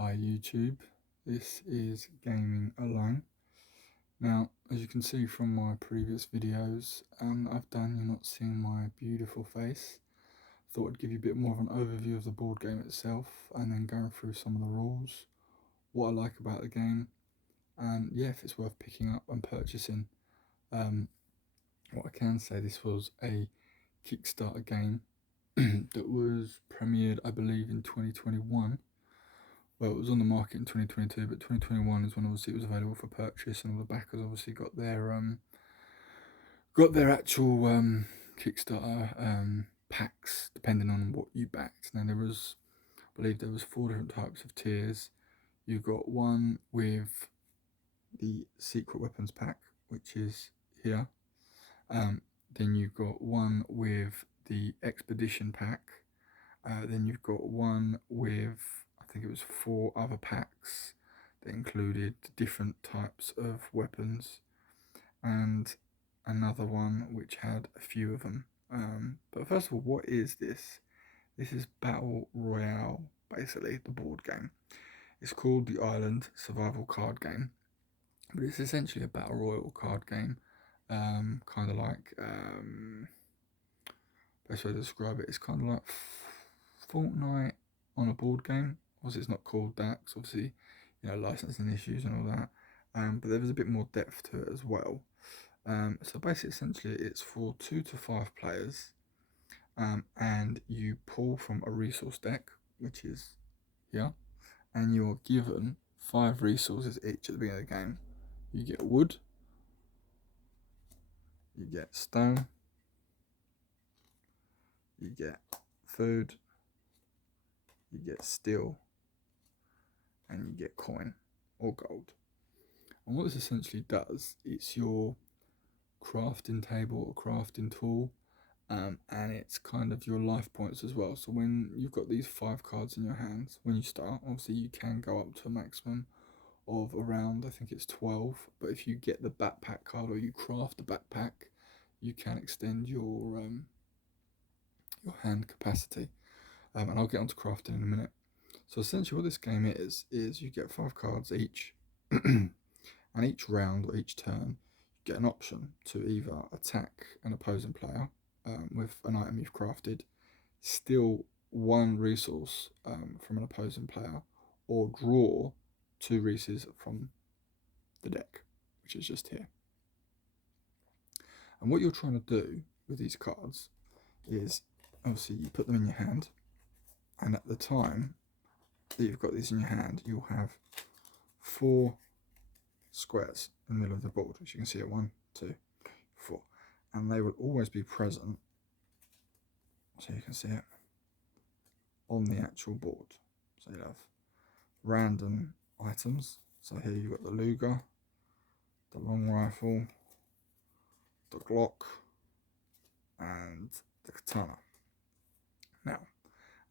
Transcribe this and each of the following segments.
Hi YouTube, this is Gaming Alone. Now, as you can see from my previous videos I've done, you're not seeing my beautiful face. Thought I'd give you a bit more of an overview of the board game itself and then going through some of the rules, what I like about the game, and yeah, if it's worth picking up and purchasing. What I can say, this was a Kickstarter game that was premiered, I believe, in 2021. Well, it was on the market in 2022, but 2021 is when obviously it was available for purchase, and all the backers obviously got their actual Kickstarter packs, depending on what you backed. Now I believe there was 4 different types of tiers. You got one with the secret weapons pack, which is here. Then you've got one with the expedition pack. Then you've got one with, I think it was 4 other packs that included different types of weapons, and another one which had a few of them. But first of all, what is this? This is Battle Royale, basically, the board game. It's called the Island Survival Card Game, but it's essentially a Battle Royale card game, kind of like, best way to describe it, it's kind of like Fortnite on a board game. Obviously it's not called that because obviously, licensing issues and all that, but there was a bit more depth to it as well. So basically, essentially, it's for 2 to 5 players, and you pull from a resource deck, which is here, and you're given 5 resources each at the beginning of the game. You get wood, you get stone, you get food, you get steel, and you get coin or gold. And what this essentially does, it's your crafting table or crafting tool, and it's kind of your life points as well. So when you've got these 5 cards in your hands, when you start, obviously you can go up to a maximum of around, I think it's 12, but if you get the backpack card or you craft the backpack, you can extend your hand capacity, and I'll get onto crafting in a minute. So essentially what this game is you get 5 cards each, and each round or each turn you get an option to either attack an opposing player with an item you've crafted, steal 1 resource from an opposing player, or draw 2 resources from the deck, which is just here. And what you're trying to do with these cards is, obviously you put them in your hand, and at the time that you've got these in your hand, you'll have 4 squares in the middle of the board, which you can see at 1, 2, 4, and they will always be present, so you can see it on the actual board. So you'll have random items. So here you've got the Luger, the long rifle, the Glock, and the katana. Now,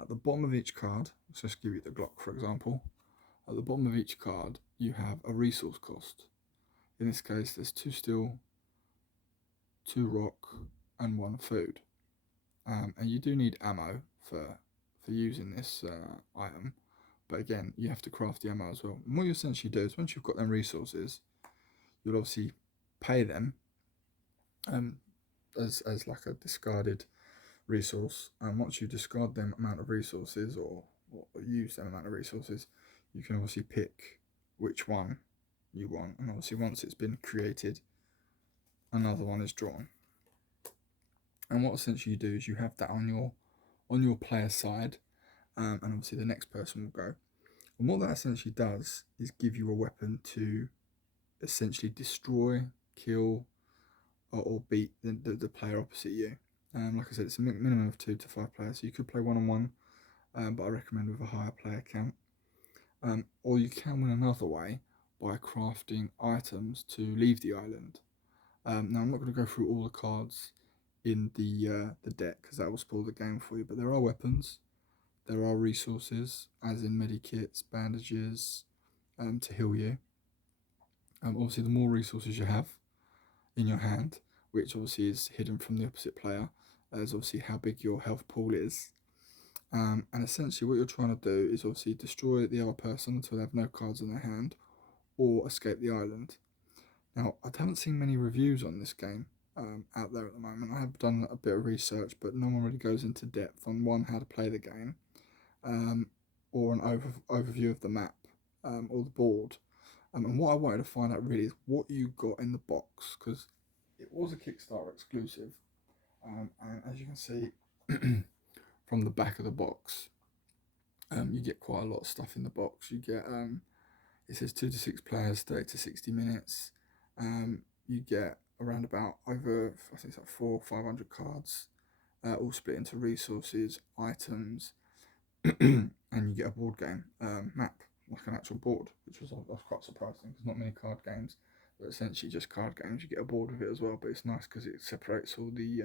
at the bottom of each card, let's just give you the Glock for example, at the bottom of each card you have a resource cost. In this case there's 2 steel, 2 rock, and 1 food. And you do need ammo for using this item, but again you have to craft the ammo as well. And what you essentially do is, once you've got them resources, you'll obviously pay them as like a discarded resource, and once you discard them amount of resources or use them amount of resources, you can obviously pick which one you want, and obviously once it's been created, another one is drawn. And what essentially you do is you have that on your player side, and obviously the next person will go. And what that essentially does is give you a weapon to essentially destroy, kill, or beat the player opposite you. Like I said, it's a minimum of 2 to 5 players, so you could play 1-on-1, but I recommend with a higher player count. Or you can win another way by crafting items to leave the island. Now I'm not going to go through all the cards in the deck because that will spoil the game for you, but there are weapons, there are resources, as in medikits, bandages, to heal you. Obviously the more resources you have in your hand, which obviously is hidden from the opposite player, is obviously how big your health pool is. And essentially what you're trying to do is obviously destroy the other person until they have no cards in their hand, or escape the island. Now, I haven't seen many reviews on this game out there at the moment. I have done a bit of research, but no one really goes into depth on how to play the game, or an overview of the map, or the board. And what I wanted to find out really is what you got in the box, because it was a Kickstarter exclusive. And as you can see from the back of the box, you get quite a lot of stuff in the box. You get, it says 2 to 6 players, 30 to 60 minutes. You get around about over, I think it's like 400 or 500 cards, all split into resources, items, and you get a board game map, like an actual board, which was quite surprising because not many card games, but essentially just card games. You get a board with it as well, but it's nice because it separates all the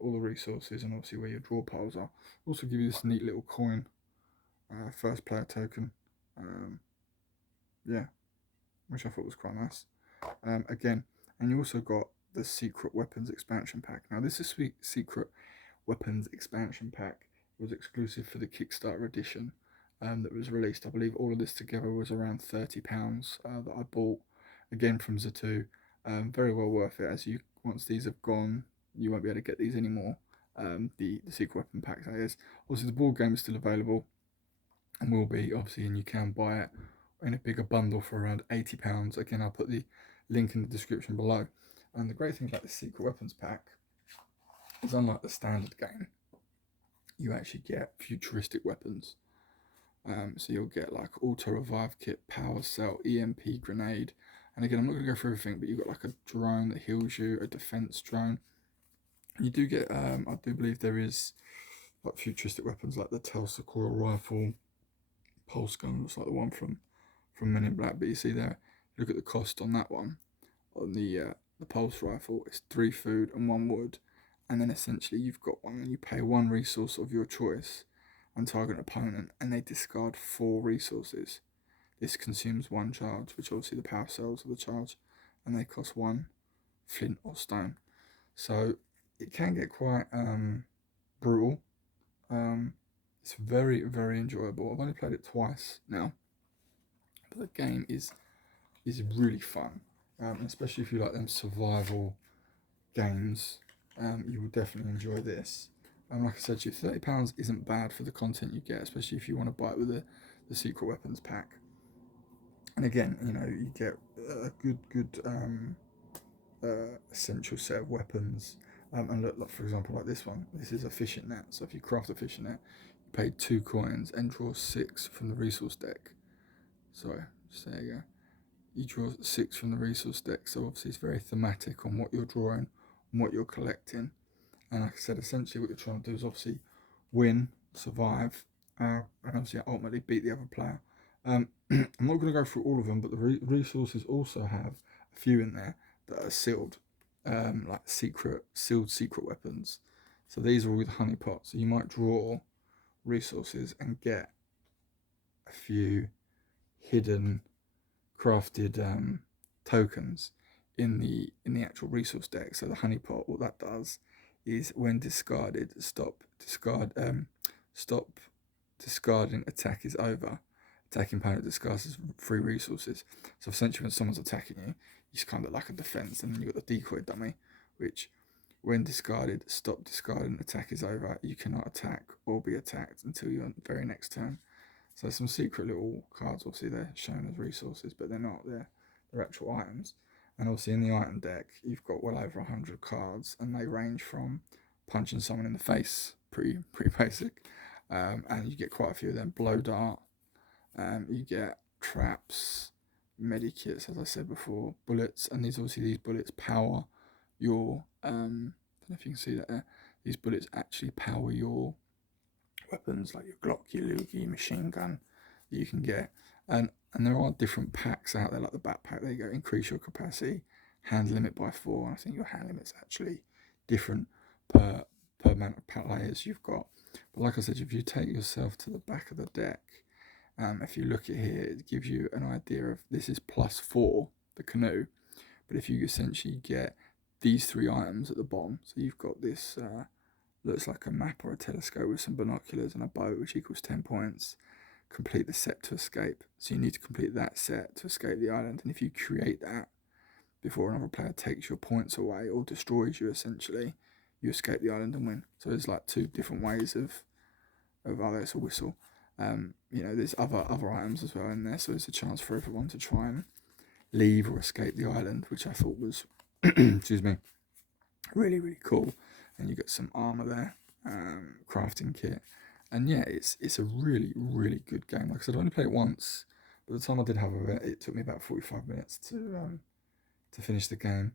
resources and obviously where your draw piles are. Also give you this neat little coin, first player token, yeah, which I thought was quite nice. Again, and you also got the Secret Weapons expansion pack. Now this is Secret Weapons expansion pack. It was exclusive for the Kickstarter edition that was released. I believe all of this together was around £30 that I bought, again from Zatu. Very well worth it, as once these have gone, you won't be able to get these anymore. The Secret Weapon pack, that is. Obviously the board game is still available and will be, obviously, and you can buy it in a bigger bundle for around £80. Again, I'll put the link in the description below. And the great thing about the Secret Weapons pack is, unlike the standard game, you actually get futuristic weapons. So you'll get like auto revive kit, power cell, EMP grenade, and again, I'm not going to go through everything, but you've got like a drone that heals you, a defense drone. You do get, I do believe there is like futuristic weapons like the Tulsa coil rifle, pulse gun, looks like the one from Men in Black. But you see there, look at the cost on that one, on the pulse rifle. It's 3 food and 1 wood, and then essentially you've got one, and you pay 1 resource of your choice and target an opponent, and they discard 4 resources. This consumes 1 charge, which obviously the power cells are the charge, and they cost 1 flint or stone. So it can get quite brutal. It's very, very enjoyable. I've only played it twice now, but the game is really fun, especially if you like them survival games. You will definitely enjoy this. Like I said to you, £30 isn't bad for the content you get, especially if you want to buy it with the Secret Weapons pack. And again, you know, you get a good essential set of weapons. And look, for example, like this one. This is a fishing net. So if you craft a fishing net, you pay 2 coins and draw 6 from the resource deck. Sorry, just there you go. You draw 6 from the resource deck. So obviously it's very thematic on what you're drawing and what you're collecting. And like I said, essentially what you're trying to do is obviously win, survive, and obviously ultimately beat the other player. I'm not going to go through all of them, but the resources also have a few in there that are sealed, like sealed secret weapons. So these are all with honey pots. So you might draw resources and get a few hidden crafted tokens in the actual resource deck. So the honey pot, what that does is, when discarded, stop discarding attack is over. Attacking opponent discards 3 resources. So essentially when someone's attacking you, you just kind of like a defense, and then you've got the decoy dummy, which, when discarded, stop discarding, attack is over. You cannot attack or be attacked until your very next turn. So some secret little cards, obviously they're shown as resources, but they're not, they're actual items. And obviously in the item deck, you've got well over 100 cards, and they range from punching someone in the face, pretty basic, and you get quite a few of them, blow dart, you get traps, medikits, as I said before, bullets, and these bullets power your, I don't know if you can see that there, these bullets actually power your weapons, like your Glock, your Loogie, machine gun that you can get. And there are different packs out there, like the backpack. There you go, increase your capacity, hand limit by 4. And I think your hand limit's actually different per amount of layers you've got. But like I said, if you take yourself to the back of the deck, if you look at here, it gives you an idea of, this is +4, the canoe. But if you essentially get these 3 items at the bottom, so you've got this looks like a map or a telescope with some binoculars and a boat, which equals 10 points. Complete the set to escape. So you need to complete that set to escape the island, and if you create that before another player takes your points away or destroys you, essentially, you escape the island and win. So there's like 2 different ways of oh, it's a whistle. There's other items as well in there, so there's a chance for everyone to try and leave or escape the island, which I thought was, excuse me, really, really cool. And you get some armor there, crafting kit, and yeah, it's a really, really good game. Like I said, I only played it once, but the time I did have of it, it took me about 45 minutes to finish the game.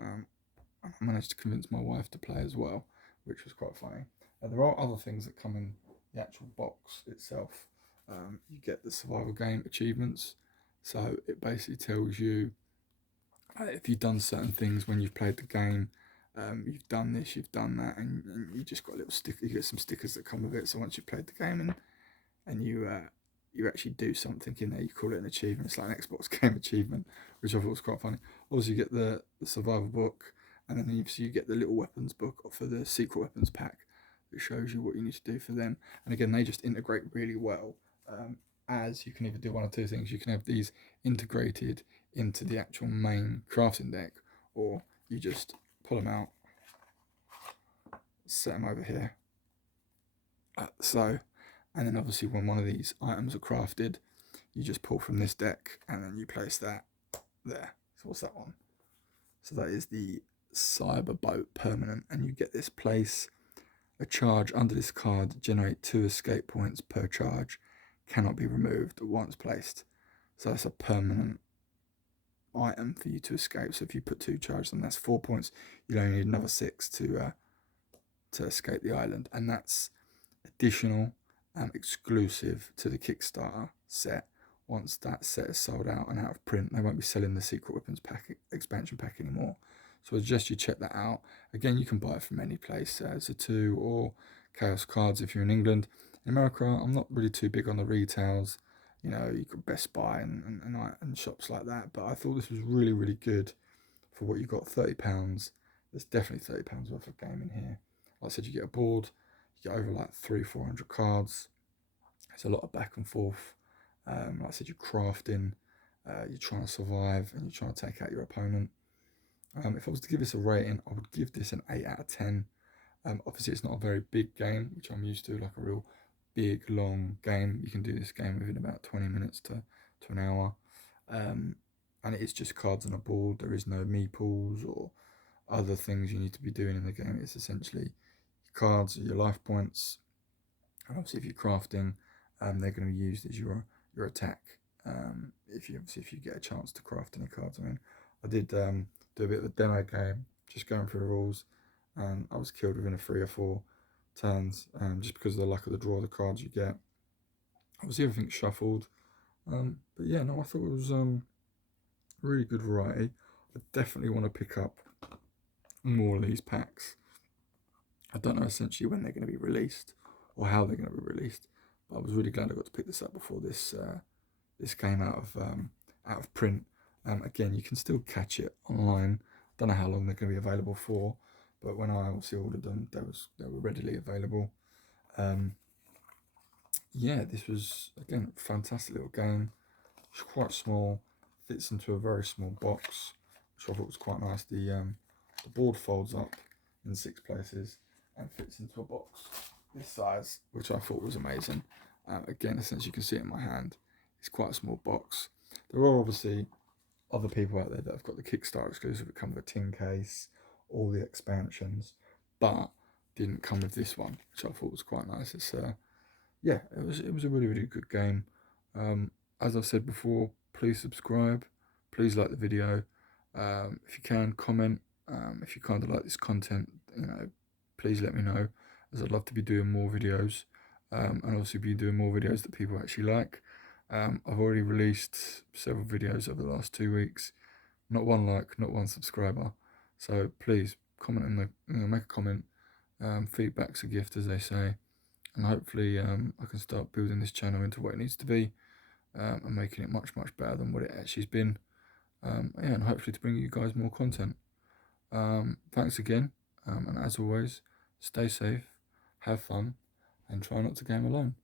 I managed to convince my wife to play as well, which was quite funny. There are other things that come in the actual box itself. You get the survival game achievements, so it basically tells you if you've done certain things when you've played the game. You've done this, you've done that, and you just got a little sticker. You get some stickers that come with it. So once you've played the game and you actually do something in there, you call it an achievement. It's like an Xbox game achievement, which I thought was quite funny. Obviously, you get the survival book, and then you get the little weapons book for the secret weapons pack that shows you what you need to do for them. And again, they just integrate really well. As you can either do one or 2 things. You can have these integrated into the actual main crafting deck, or you just pull them out, set them over here, and then obviously when one of these items are crafted, you just pull from this deck and then you place that there. So what's that one? So that is the Cyber Boat Permanent, and you get this place a charge under this card, generate 2 escape points per charge, cannot be removed once placed. So that's a permanent item for you to escape. So if you put 2 charges on, that's 4 points. You only need another 6 to escape the island, and that's additional, exclusive to the Kickstarter set. Once that set is sold out and out of print, they won't be selling the Secret Weapons pack expansion pack anymore. So I suggest you check that out. Again, you can buy it from any place, Zatu or Chaos Cards if you're in England. In America, I'm not really too big on the retails. You could Best Buy and shops like that. But I thought this was really, really good for what you got. £30. There's definitely £30 worth of game in here. Like I said, you get a board. You get over like 300-400 cards. It's a lot of back and forth. Like I said, you're crafting. You're trying to survive and you're trying to take out your opponent. If I was to give this a rating, I would give this an 8 out of 10. Obviously, it's not a very big game, which I'm used to, like a real big, long game. You can do this game within about 20 minutes to an hour. And it is just cards on a board. There is no meeples or other things you need to be doing in the game. It's essentially cards are your life points. And obviously, if you're crafting, they're going to be used as your attack. If you get a chance to craft any cards. I mean, I did do a bit of a demo game, just going through the rules, and I was killed within a 3 or 4 turns, just because of the luck of the draw of the cards you get. Obviously, everything's shuffled, but yeah, no, I thought it was really good variety. I definitely want to pick up more of these packs. I don't know essentially when they're going to be released or how they're going to be released, but I was really glad I got to pick this up before this came out of print. Again, you can still catch it online. Don't know how long they're going to be available for, but when I obviously ordered them, they were readily available. Yeah, this was again a fantastic little game. It's quite small, fits into a very small box, which I thought was quite nice. The board folds up in 6 places and fits into a box this size, which I thought was amazing. Again, essentially you can see it in my hand. It's quite a small box. There are obviously other people out there that have got the Kickstarter exclusive that come with a tin case, all the expansions, but didn't come with this one, which I thought was quite nice. It's yeah, it was a really, really good game. As I've said before, please subscribe, please like the video. If you can, comment. If you kind of like this content, please let me know, as I'd love to be doing more videos, and also be doing more videos that people actually like. I've already released several videos over the last 2 weeks. Not one like, not one subscriber. So please comment in make a comment. Feedback's a gift, as they say, and hopefully I can start building this channel into what it needs to be, and making it much, much better than what it actually has been. Yeah, and hopefully to bring you guys more content. Thanks again, and as always, stay safe, have fun, and try not to game alone.